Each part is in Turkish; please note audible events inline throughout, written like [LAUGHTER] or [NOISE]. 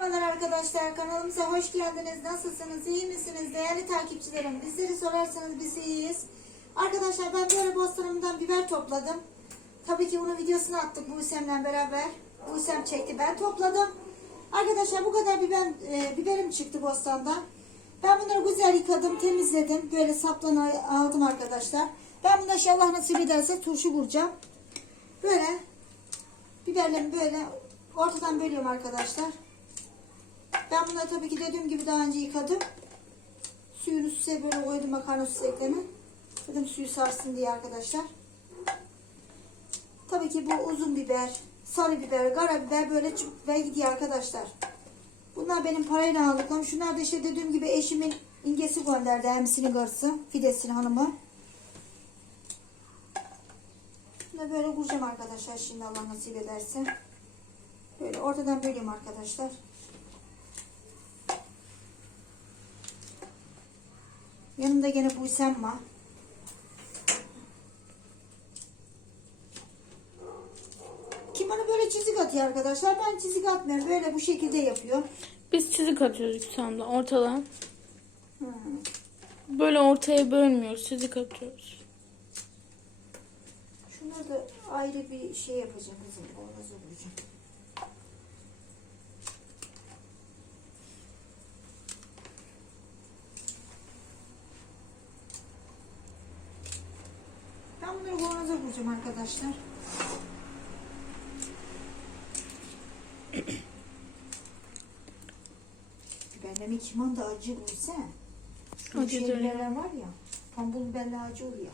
Merhabalar arkadaşlar kanalımıza hoş geldiniz. Nasılsınız? iyi misiniz? Değerli takipçilerim bizleri sorarsanız biz iyiyiz. Arkadaşlar ben böyle bostanımdan biber topladım. Tabii ki bunun videosunu attık Busem'le beraber. Busem çekti ben topladım. Arkadaşlar bu kadar biber, e, biberim çıktı bostandan. Ben bunları güzel yıkadım, temizledim. Böyle saplarını aldım arkadaşlar. Ben bunu inşallah nasip ederse turşu vuracağım. Böyle biberlerimi böyle ortadan bölüyorum arkadaşlar. Ben bunları tabii ki dediğim gibi daha önce yıkadım. Suyunu süse böyle koydum makarna süseklerini. Dedim suyu sarsın diye arkadaşlar. Tabii ki bu uzun biber, sarı biber, kara biber böyle çıkıp ve gidiyor arkadaşlar. Bunlar benim parayla aldıklarım. Şunlar da işte dediğim gibi eşimin ingesi gönderdi. Emsinin karısı. Fides'in hanımı. Bunu böyle vuracağım arkadaşlar. Şimdi Allah nasip ederse. Böyle ortadan böleyim arkadaşlar. Yanında gene bu isem var. Kim bana böyle çizik atıyor arkadaşlar. Ben çizik atmıyorum. Böyle bu şekilde yapıyor. Biz çizik atıyoruz Yüksel'de ortadan. Hmm. Böyle ortaya bölmüyoruz. Çizik atıyoruz. Şunları da ayrı bir şey yapacağım kızım. Bunları kavanoza vuracağım arkadaşlar. [COUGHS] Biberlerin kiman da acı olsa. Şu Acı şey biberler var ya. Tombul biberler acı oluyor.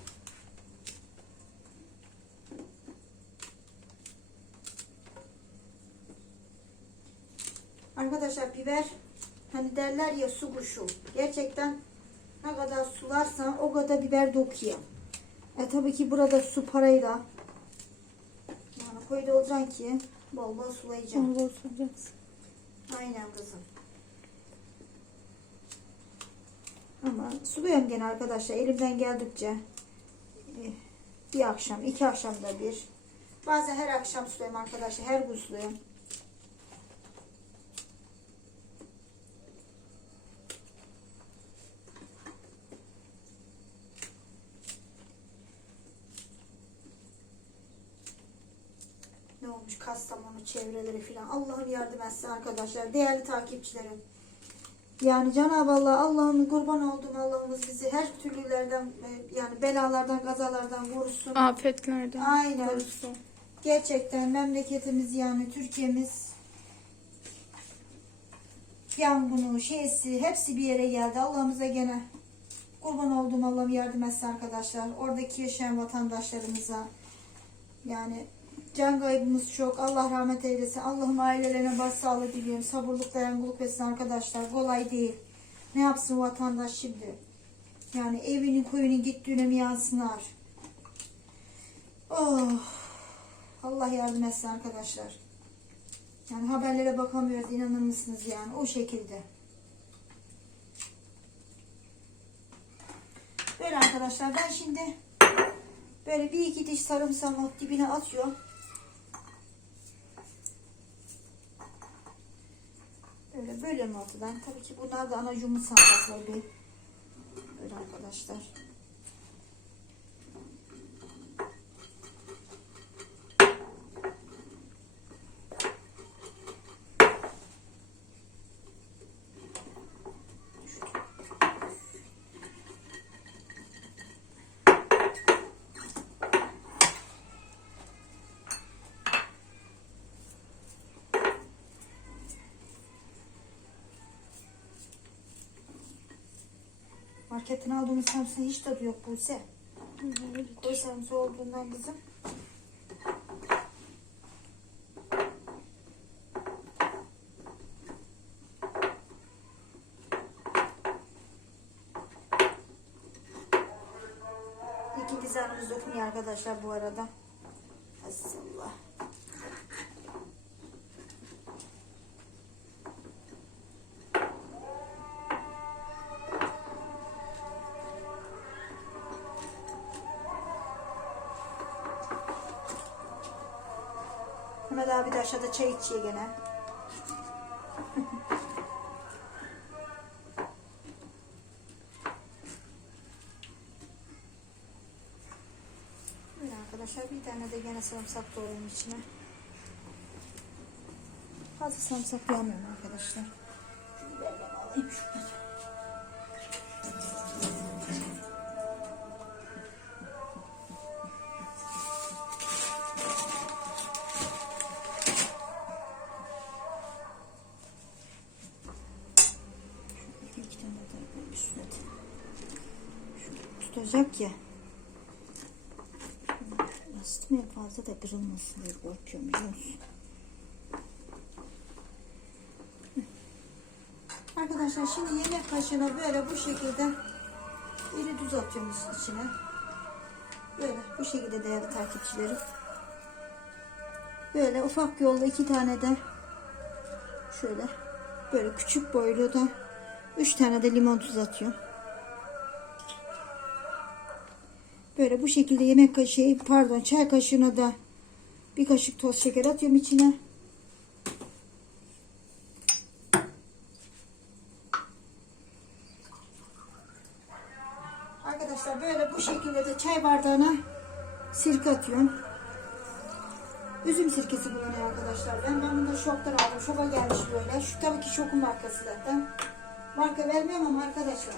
Arkadaşlar biber hani derler ya su kuşu. Gerçekten ne kadar sularsan o kadar biber dokuyor. E tabii ki burada su parayla. Yani koyda olacaksın ki bol bol sulayacaksın. Onu bozacaksın. Aynen kızım. Ama suluyorum gene arkadaşlar elimden geldikçe. Eh, Bir akşam, iki akşamda bir. Bazen her akşam suluyorum arkadaşlar. Her gün suluyorum. Ne olmuş Kastamonu çevreleri filan. Allah'ım yardım etsin arkadaşlar. Değerli takipçilerim. Yani Cenab-ı Allah Allah'ın kurban olduğum Allah'ımız bizi her türlülerden e, yani belalardan kazalardan korusun. Afetlerden. Aynen. korusun. Gerçekten memleketimiz yani Türkiye'miz yangını, şeysi hepsi bir yere geldi. Allah'ımıza gene kurban olduğum Allah'ım yardım etsin arkadaşlar. Oradaki yaşayan vatandaşlarımıza yani can kaybımız çok. Allah rahmet eylesin. Allah'ım ailelerine başsağlığı diliyorum. Sabırlık dayanıklılık versin arkadaşlar. Kolay değil. Ne yapsın vatandaş şimdi? Yani evinin koyunun gittiğine mi yansınlar? Oh. Allah yardım etsin arkadaşlar. Yani haberlere bakamıyoruz inanır mısınız yani o şekilde. Böyle arkadaşlar ben şimdi böyle bir iki diş sarımsağımı dibine atıyorum. Böyle bölüyorum ortadan. Tabii ki bunlar da ana yumu sarımsakları bir. Böyle arkadaşlar. Marketten aldığımız sarımsağın hiç tadı yok Buse. Koy sarımsağı olduğundan kızım. İkinci zarımız dokunuyor arkadaşlar bu arada. Mehmet abi de aşağıda çay içiyor gene. [LAUGHS] Böyle arkadaşlar bir tane de gene sarımsak doğrayayım içine. Fazla sarımsak yağmıyorum arkadaşlar. Biberden alayım şuradan. Isıtmaya fazla da kırılmasın diye korkuyorum biliyor musun? Arkadaşlar şimdi yemek kaşığına böyle bu şekilde iri tuz atıyoruz içine. Böyle bu şekilde değerli takipçilerim. Böyle ufak yolda iki tane de şöyle böyle küçük boylu da üç tane de limon tuz atıyorum. Böyle bu şekilde yemek kaşığı pardon çay kaşığına da bir kaşık toz şeker atıyorum içine. Arkadaşlar böyle bu şekilde de çay bardağına sirke atıyorum. Üzüm sirkesi kullanıyor arkadaşlar. Ben, ben da şoktan aldım. Şoka gelmiş böyle. Şu tabii ki şokun markası zaten. Marka vermiyorum ama arkadaşlar.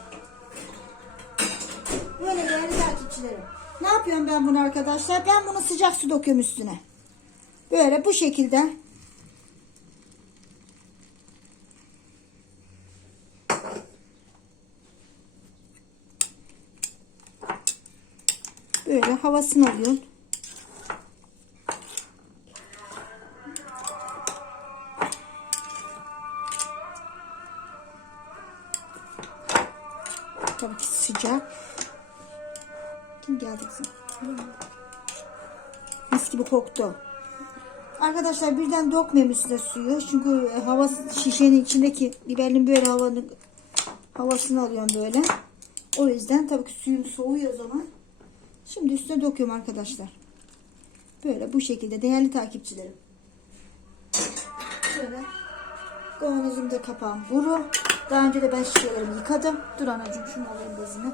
Böyle değerli takipçilerim. Ne yapıyorum ben bunu arkadaşlar? Ben bunu sıcak su döküyorum üstüne. Böyle bu şekilde. Böyle havasını alıyorsun. Gibi koktu. Arkadaşlar birden dökmem üstüne suyu. Çünkü hava şişenin içindeki biberin böyle havanın havasını alıyorum böyle. O yüzden tabii ki suyum soğuyor o zaman. Şimdi üstüne döküyorum arkadaşlar. Böyle bu şekilde değerli takipçilerim. Şöyle kavanozumda kapağım kuru. Daha önce de ben şişelerimi yıkadım. Dur anacığım şunu alayım bezini.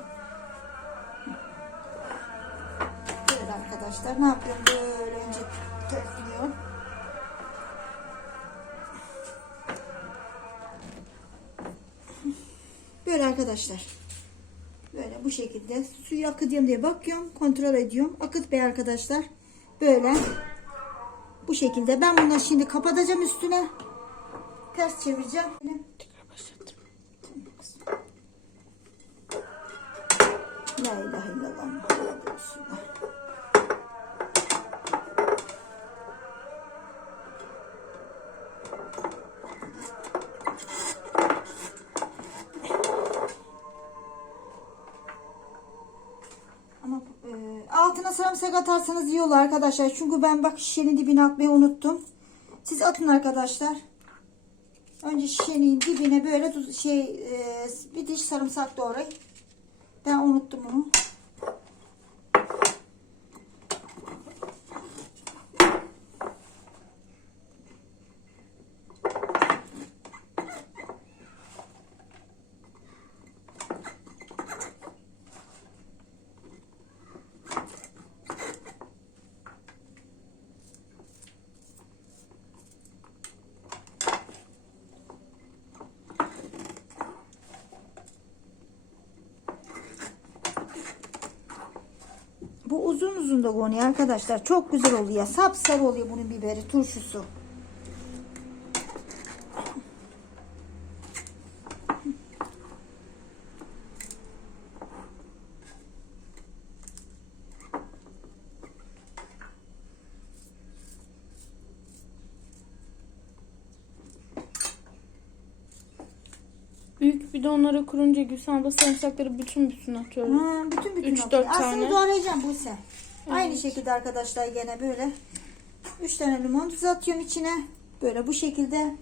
Arkadaşlar ne yapıyorum böyle önce tepliyorum. Böyle arkadaşlar. Böyle bu şekilde suyu akıtıyorum diye bakıyorum. Kontrol ediyorum. Akıt bey arkadaşlar. Böyle. Bu şekilde. Ben bunları şimdi kapatacağım üstüne. Ters çevireceğim. La ilahe illallah Muhammed Resulullah. Sarımsak atarsanız iyi olur arkadaşlar. Çünkü ben bak şişenin dibine atmayı unuttum. Siz atın arkadaşlar. Önce şişenin dibine böyle şey e, bir diş sarımsak doğrayın. Ben unuttum onu. Bu uzun uzun da konuyor arkadaşlar. Çok güzel oluyor. Sapsarı oluyor bunun biberi, turşusu. Büyük bidonlara kurunca Gülsen abla sarımsakları bütün bütün atıyorum. Ha, bütün bütün Üç, atıyor. dört Aslında tane. doğrayacağım bu ise. Aynı şekilde arkadaşlar gene böyle. 3 tane limon tuzu atıyorum içine. Böyle bu şekilde.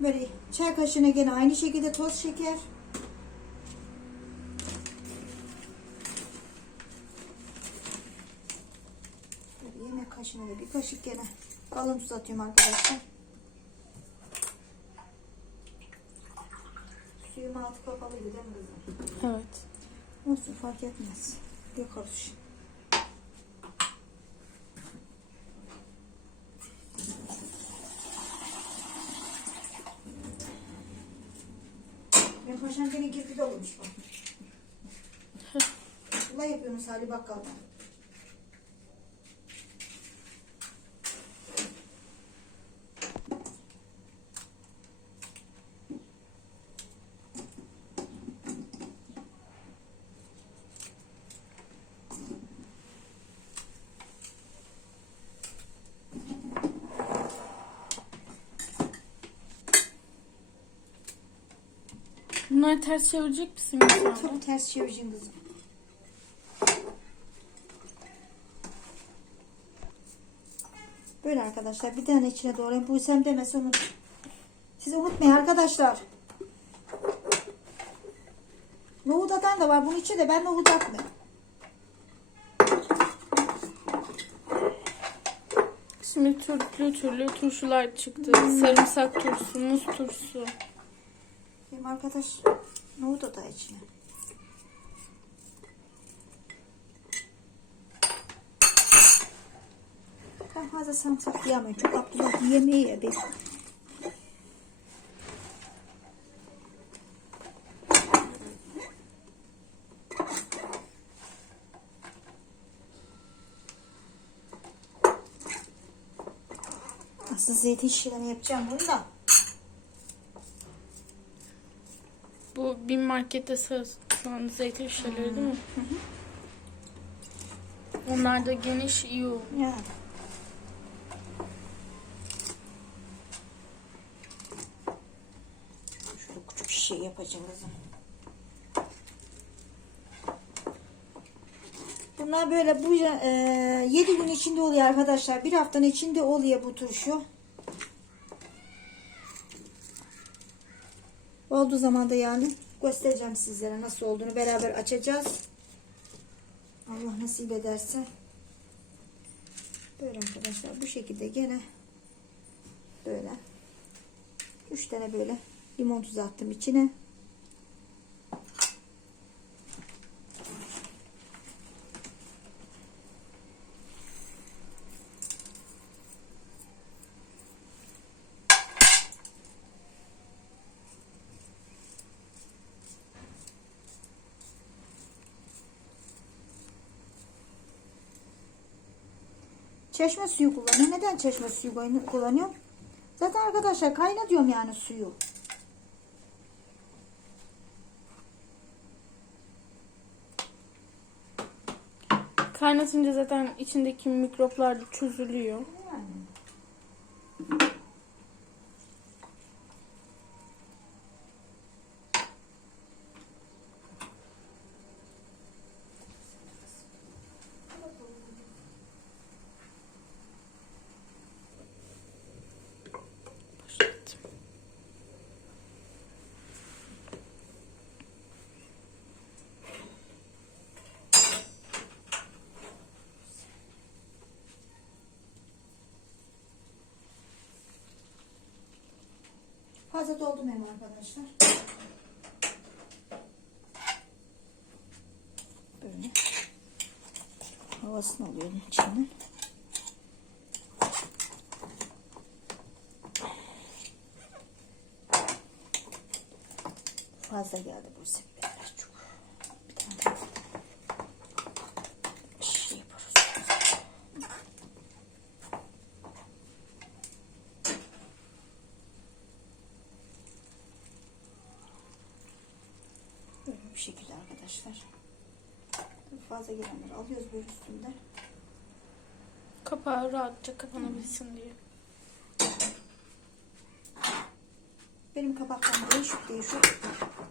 Böyle çay kaşığına gene aynı şekilde toz şeker. Böyle yemek kaşığına da bir kaşık gene kalın tuz atıyorum arkadaşlar. Suyum altı kapalıydı değil mi kızım? Evet. Olsun fark etmez. Yakarız. Benim paşam gene girdi de olmuş bak. Ula yapıyorsunuz hali bakkaldan. Bunları ters çevirecek misin Çok ters çevireceğim kızım. Böyle arkadaşlar bir tane içine doğrayın. Bu sem demesi unut. Siz unutmayın arkadaşlar. Nohut atan da var bunun içinde de ben nohut atmıyorum. Şimdi türlü türlü turşular çıktı. Sarımsak turşusu, muz turşusu. Benim arkadaş nohut atay içine. Ben fazla sarımsak yiyemiyorum. Çok Abdullah yemeği benim. Aslında zeytin şişeleme yapacağım bunu da. Bu bin markette satılan zeytin şişeleri değil mi? Onlar da geniş iyi olur. Yani. Şöyle küçük şişe yapacağım kızım. Bunlar böyle bu e, 7 gün içinde oluyor arkadaşlar. Bir haftanın içinde oluyor bu turşu. Olduğu zaman da yani göstereceğim sizlere nasıl olduğunu beraber açacağız. Allah nasip ederse. Böyle arkadaşlar bu şekilde gene böyle üç tane böyle limon tuzu attım içine. Çeşme suyu kullanıyorum. Neden çeşme suyu kullanıyorum? Zaten arkadaşlar kaynatıyorum yani suyu. Kaynatınca zaten içindeki mikroplar çözülüyor. Yani. Poşet. Fazla doldurmayayım arkadaşlar. Böyle. Havasını alıyorum içinden. Fazla geldi bu sefer biraz çok. Bir tane daha şey yaparız. Böyle bu şekilde arkadaşlar. Fazla böyle üstünde. Kapağı rahatça kapanabilsin diye. Benim kapaklarım değişik değişik.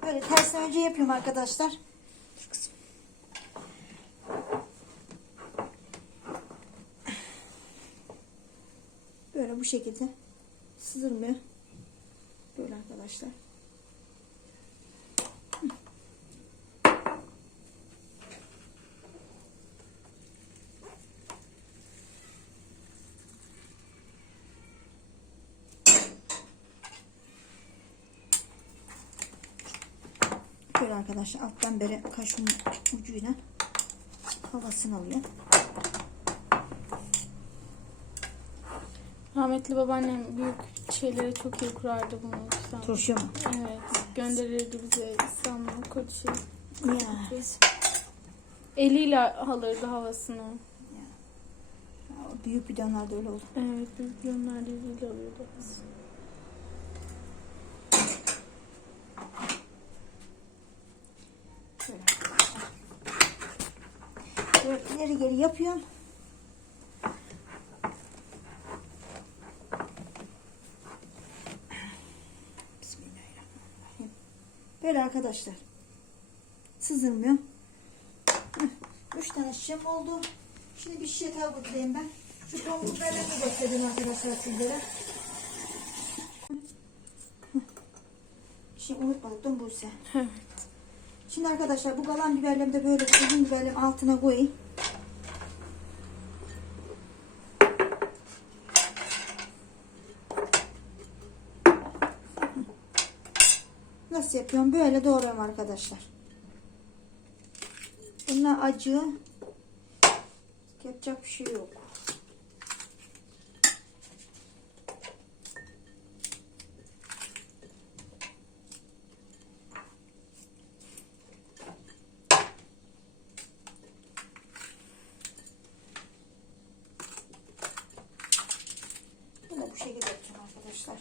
Böyle tersten önce yapıyorum arkadaşlar. Böyle bu şekilde sızılmıyor. Böyle arkadaşlar. Şöyle arkadaşlar alttan beri kaşın ucuyla havasını alıyor. Rahmetli babaannem büyük şeyleri çok iyi kurardı bunu. İstanbul. Turşu mu? Evet. Gönderirdi bize İstanbul Koçi. Ya. Eliyle alırdı havasını. O Büyük bidonlarda öyle olur. Evet. Büyük yönlerde eliyle alıyordu. Şöyle arkadaşlar. Böyle ileri geri yapıyorum. Bismillahirrahmanirrahim. Böyle arkadaşlar. Sızılmıyor. Üç tane şişem oldu. Şimdi bir şişe daha bulayım ben. Şu pamuk biberlerini göstereyim arkadaşlar sizlere. Şey unutmadık değil mi Buse? Evet. Şimdi arkadaşlar bu kalan biberlerimi de böyle uzun biberlerin altına koyayım. Yapıyorum? Böyle doğruyorum arkadaşlar. Bunlar acı. Yapacak bir şey yok. Yine bu şekilde yapacağım arkadaşlar.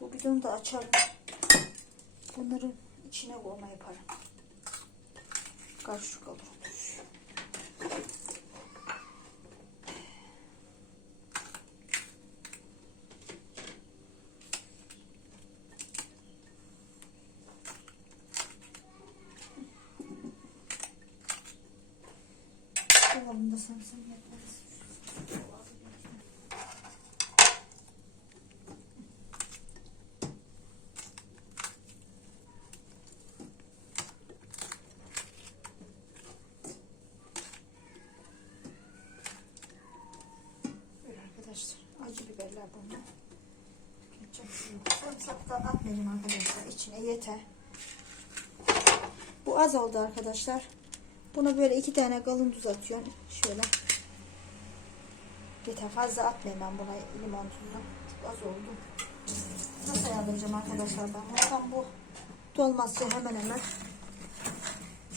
Bu bidonu da açarım. Bunların içine koyma yaparım. Karışık olur. Dolabında samsam yaparız. Böyle arkadaşlar acı biberler bunlar. Yapacak bir yok. Sarımsak da atmayacağım arkadaşlar içine yeter. Bu az oldu arkadaşlar. Buna böyle iki tane kalın tuz atıyorum. Şöyle. Yeter fazla atmayayım ben buna limon tuzu. Çok az oldu. Nasıl ayarlayacağım arkadaşlar ben? Tam bu dolması hemen hemen.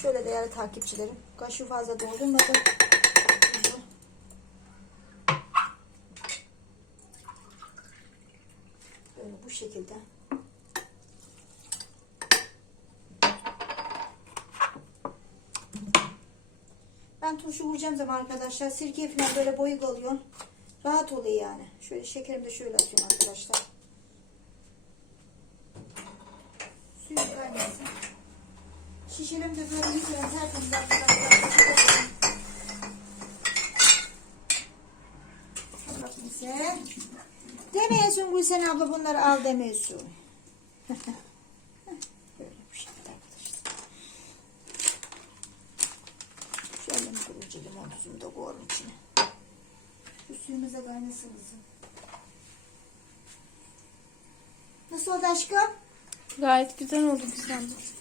Şöyle değerli takipçilerim. Kaşığı fazla doldurmadım. Böyle bu şekilde. Ben turşu vuracağım zaman arkadaşlar sirke falan böyle boyuk oluyor. Rahat oluyor yani. Şöyle şekerimi de şöyle atıyorum arkadaşlar. Suyu kaynasın. Şişelerimi de böyle yıkıyorum tertemiz arkadaşlar. Gülsen. Demiyorsun Gülsen abla bunları al demiyorsun. [LAUGHS] böyle bu şekilde arkadaşlar. Şöyle bir kurucu limon tuzumu da koyalım içine. Şu suyumuza kaynasın kızım. Nasıl oldu aşkım? Gayet güzel oldu İstanbul.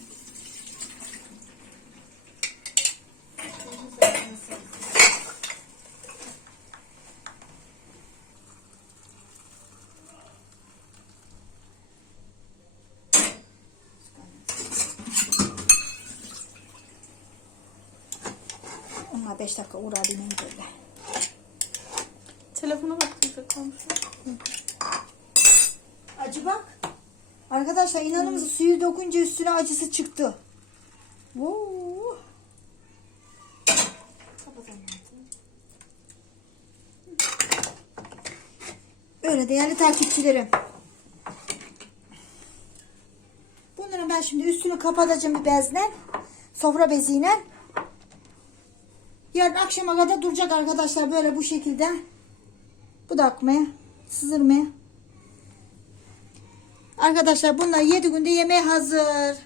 5 dakika uğradı böyle. Telefona bak bize komşu. Acı bak. Arkadaşlar inanır mısın suyu dokunca üstüne acısı çıktı. Altını. Öyle değerli takipçilerim. Bunların ben şimdi üstünü kapatacağım bir bezle. Sofra beziyle. Yarın akşama kadar duracak arkadaşlar böyle bu şekilde. Bu da akmaya, sızırmaya. Arkadaşlar bunlar 7 günde yemeğe hazır.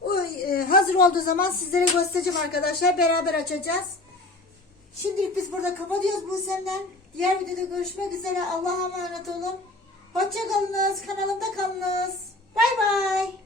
O, e, hazır olduğu zaman sizlere göstereceğim arkadaşlar. Beraber açacağız. Şimdilik biz burada kapatıyoruz bu senden. Diğer videoda görüşmek üzere. Allah'a emanet olun. Hoşçakalınız. Kanalımda kalınız. Bay bay.